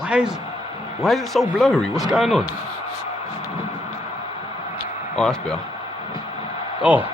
Why is it so blurry? What's going on? Oh, that's better. Oh.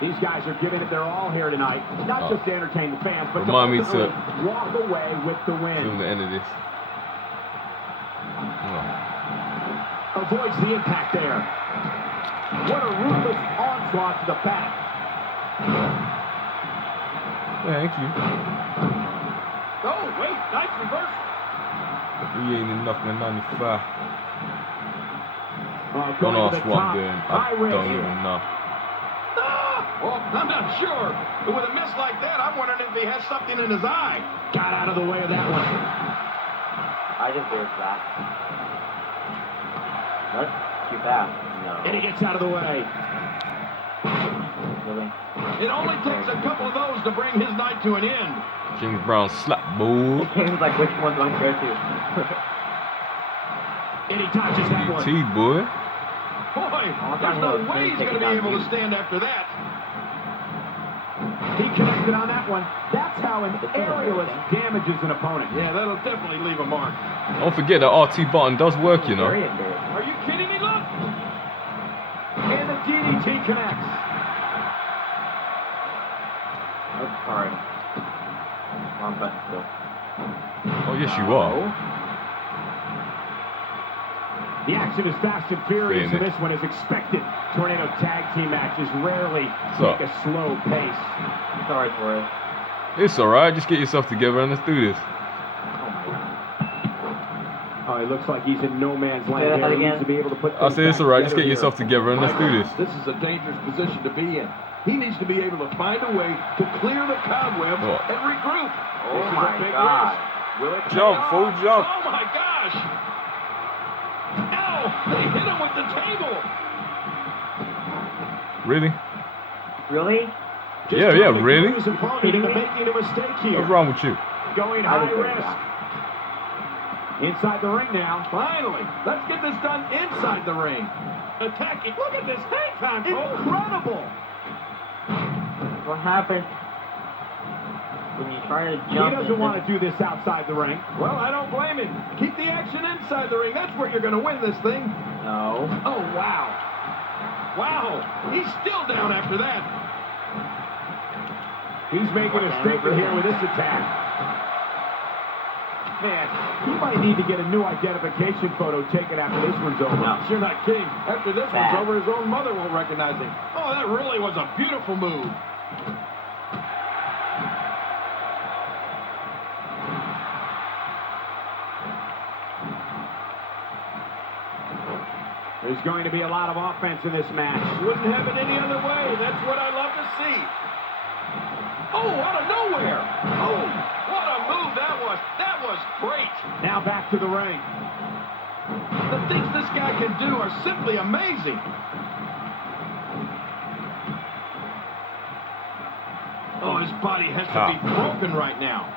These guys are giving it their all here tonight, not just to entertain the fans, but remind me to to walk away with the win. Film the end of this. Avoids the impact there. What a ruthless onslaught to the back. Thank you. Oh, wait, nice reversal. We ain't enough in 95. Don't ask what I'm doing. I don't even know. Well, I'm not sure. But with a miss like that, I'm wondering if he has something in his eye. Got out of the way of that one. I deserve that. That's too fast. No. And he gets out of the way. Really? It only takes a couple of those to bring his night to an end. James Brown slap bull. It was like, which one do I go to? And he touches that one. T boy. Boy, there's no way he's going to be able to stand after that. He connected on that one. That's how an aerialist damages an opponent. Yeah, that'll definitely leave a mark. Don't forget that RT button does work, you know. Are you kidding me? Look! And the DDT connects. That's hard. Wrong button still. Oh, yes, you are. The action is fast and furious, and this one is expected. Tornado tag team matches rarely take a slow pace. Sorry for it. It's alright, just get yourself together and let's do this. Oh, it looks like he's in no man's land here. He needs to be able to put I said it's alright, just get yourself together and let's do this. This is a dangerous position to be in. He needs to be able to find a way to clear the cobwebs and regroup. Oh my God. Will it jump, full jump. Oh my gosh. Ow! They hit him with the table. Really? Really? Yeah, really? Making a mistake here. What's wrong with you? Going high risk. Inside the ring now. Finally, let's get this done inside the ring. Attacking. Look at this hang time, folks. Incredible. What happened when you try to jump? He doesn't want to do this outside the ring. Well, I don't blame him. Keep the action inside the ring. That's where you're going to win this thing. No. Oh, wow. Wow. He's still down after that. He's making a statement here with this attack. Man, he might need to get a new identification photo taken after this one's over. No, you're not kidding. After this one's over, his own mother won't recognize him. Oh, that really was a beautiful move. There's going to be a lot of offense in this match. Wouldn't have it any other way. That's what I love to see. Oh, out of nowhere. Oh, what a move that was. That was great. Now back to the ring. The things this guy can do are simply amazing. Oh, his body has to be broken right now.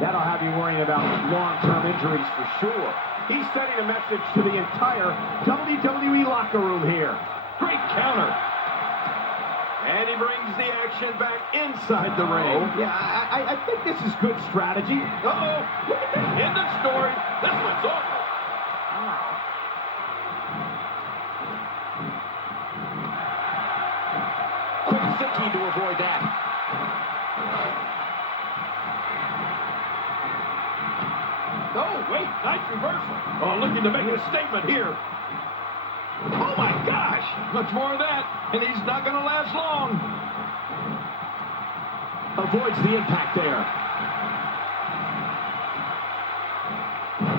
That'll have you worrying about long-term injuries for sure. He's sending a message to the entire WWE locker room here. Great counter. And he brings the action back inside the ring. Yeah, I think this is good strategy. Uh-oh. Look at that. End of story. This one's over. Quick thinking to avoid that. Oh, wait. Nice reversal. Oh, looking to make a statement here. Oh, my gosh. Much more of that. And he's not going to last long. Avoids the impact there.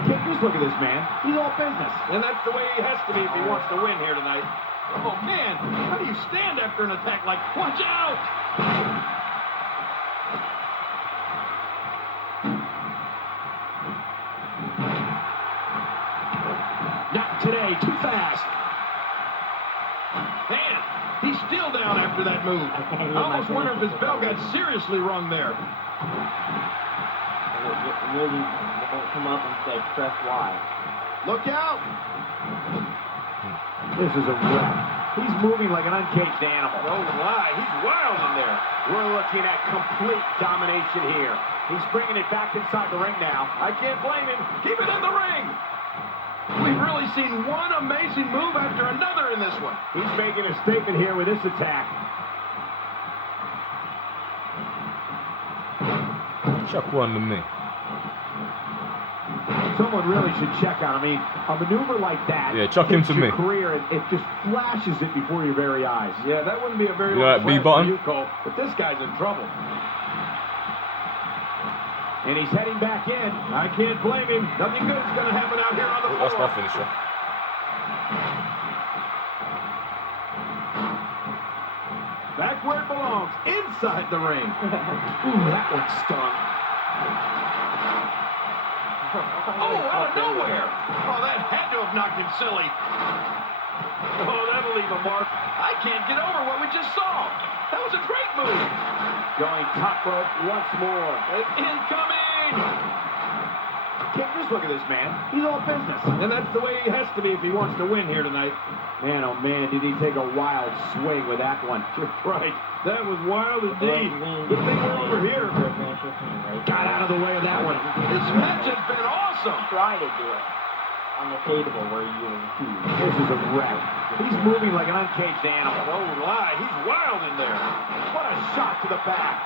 Just look at this man. He's all business. And that's the way he has to be if he wants to win here tonight. Oh, man. How do you stand after an attack like, watch out? Not today. Too fast. Man, he's still down after that move. I almost wonder if his bell got seriously wrong there. Really won't come up and say press Y. Look out. This is a wreck. He's moving like an uncaged animal. No lie, he's wild in there. We're looking at complete domination here. He's bringing it back inside the ring now. I can't blame him. Keep it in the ring. We've really seen one amazing move after another in this one. He's making a statement here with this attack. Chuck one to me. Someone really should check on. I mean, a maneuver like that. Yeah, chuck him to me. Career, it just flashes it before your very eyes. Yeah, that wouldn't be a very You know that B flash button? for you, Cole, but this guy's in trouble. And he's heading back in. I can't blame him. Nothing good is going to happen out here on the floor. That's my finisher. Back where it belongs, inside the ring. Ooh, that one stung. Oh, out of nowhere. Oh, that had to have knocked him silly. Oh, that'll leave a mark. I can't get over what we just saw. That was a great move. Going top rope once more. Incoming. King, just look at this man. He's all business. And that's the way he has to be if he wants to win here tonight. Man, oh man, did he take a wild swing with that one. Right. That was wild indeed. Good thing we're over here. Got out of the way of that one. This match has been awesome. Try to do it on the table where you refuse. This is a wreck. He's moving like an uncaged animal. No lie, he's wild in there. What a shot to the back.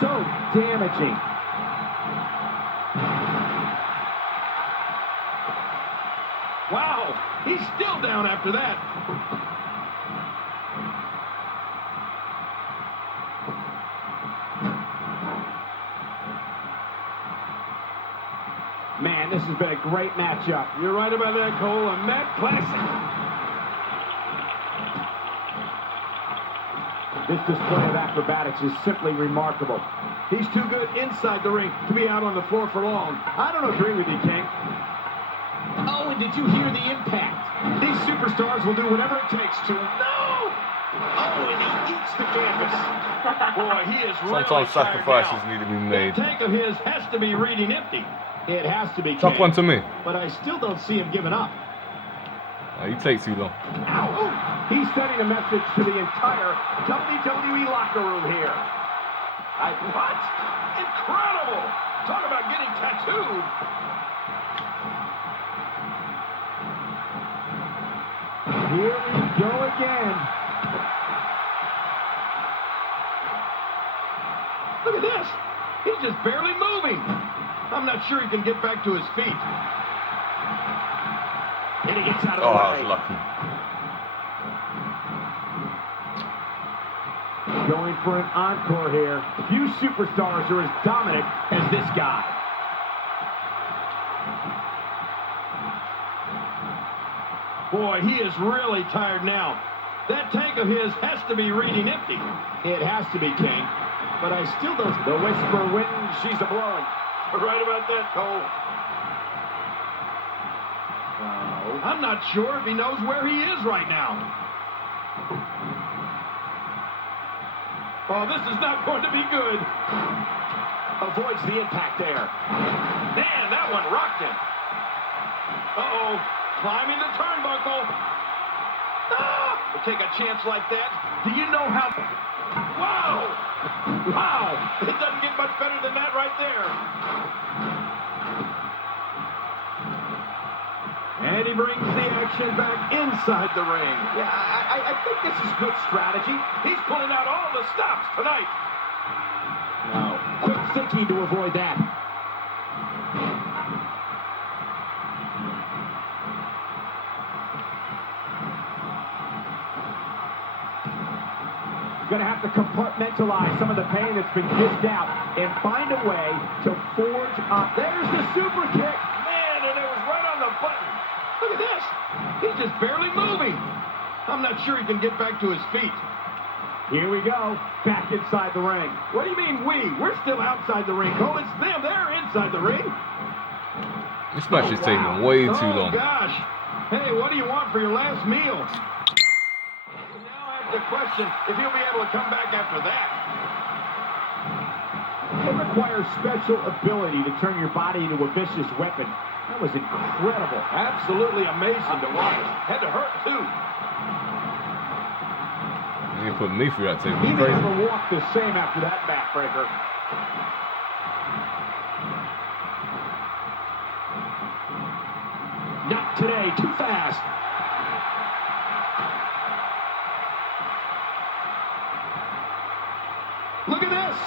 So damaging. Wow, he's still down after that. Man, this has been a great matchup. You're right about that, Cole. A Matt classic. This display of acrobatics is simply remarkable. He's too good inside the ring to be out on the floor for long. I don't agree with you, King. Oh, and did you hear the impact? These superstars will do whatever it takes to... No! Oh, and he eats the canvas. Boy, he is really Sometimes sacrifices tired need to be now. made. That tank of his has to be reading empty. It has to be, Chuck King. one to me. But I still don't see him giving up. You take too long. Ow! He's sending a message to the entire WWE locker room here. What? Incredible! Talk about getting tattooed. Here we go again. Look at this. He's just barely moving. I'm not sure he can get back to his feet. And he gets out of Oh, the I way. was lucky. Going for an encore here. Few superstars are as dominant as this guy. Boy, he is really tired now. That tank of his has to be reading empty. It has to be, King. But I still don't... The whisper wind, she's a-blowing. Right about that, Cole. I'm not sure if he knows where he is right now. Oh, this is not going to be good. Avoids the impact there. Man, that one rocked him. Uh-oh. Climbing the turnbuckle. Ah! To take a chance like that. Do you know how... Wow! Wow! It doesn't get much better than that right there. And he brings the action back inside the ring. Yeah, I think this is good strategy. He's pulling out all the stops tonight. No. Quick thinking to avoid that. Going to have to compartmentalize some of the pain that's been dished out and find a way to forge up. There's the super kick. Man, and it was right on the button. Look at this. He's just barely moving. I'm not sure he can get back to his feet. Here we go. Back inside the ring. What do you mean we? We're still outside the ring, Cole. It's them. They're inside the ring. This match is taking way too Oh, long. gosh. Hey, what do you want for your last meal? The question if he'll be able to come back after that. It requires special ability to turn your body into a vicious weapon. That was incredible. Absolutely amazing to watch. Had to hurt, too. You didn't put me through that table. He You crazy? never walked the same after that backbreaker. Not today, too fast. Look at this.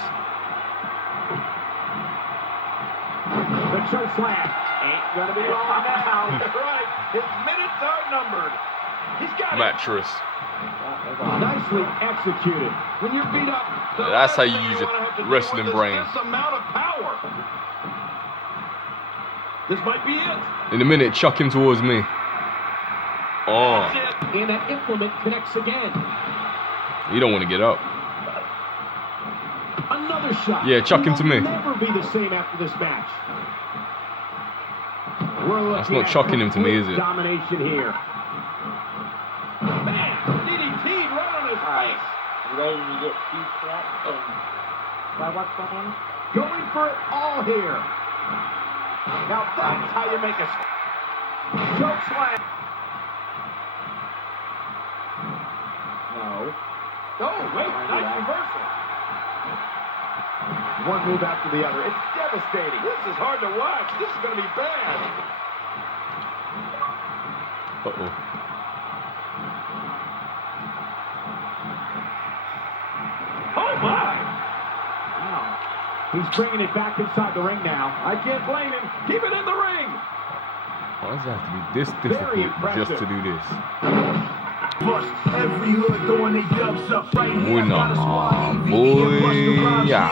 The choke slam. Ain't gonna be long now. Right. His minutes are numbered. He's got it. Mattress. Nicely executed. When you're beat up, the That's how last you thing use your wanna have to deal wrestling with is brain. This amount of power. This might be it. In a minute, chuck him towards me. Oh, That's it. And that implement connects again. you don't want to get up. Another shot. Yeah, chuck him to me. He will never be the same after this match. That's not chucking him to me, is it? Domination here. Man, DDT right on his face. You ready to get two slaps? And what's for him? Going for it all here. Now that's how you make a Choke slam. No. Oh, wait, nice reversal. One move after the other. It's devastating. This is hard to watch. This is going to be bad. Uh-oh. Oh, my. Wow. He's bringing it back inside the ring now. I can't blame him. Keep it in the ring. Why does it have to be this difficult impressive. just to do this? Every hood throwing their dubs up right here. Boy, nah, boy, yeah.